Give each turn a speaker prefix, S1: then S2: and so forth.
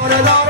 S1: Lord, Lord,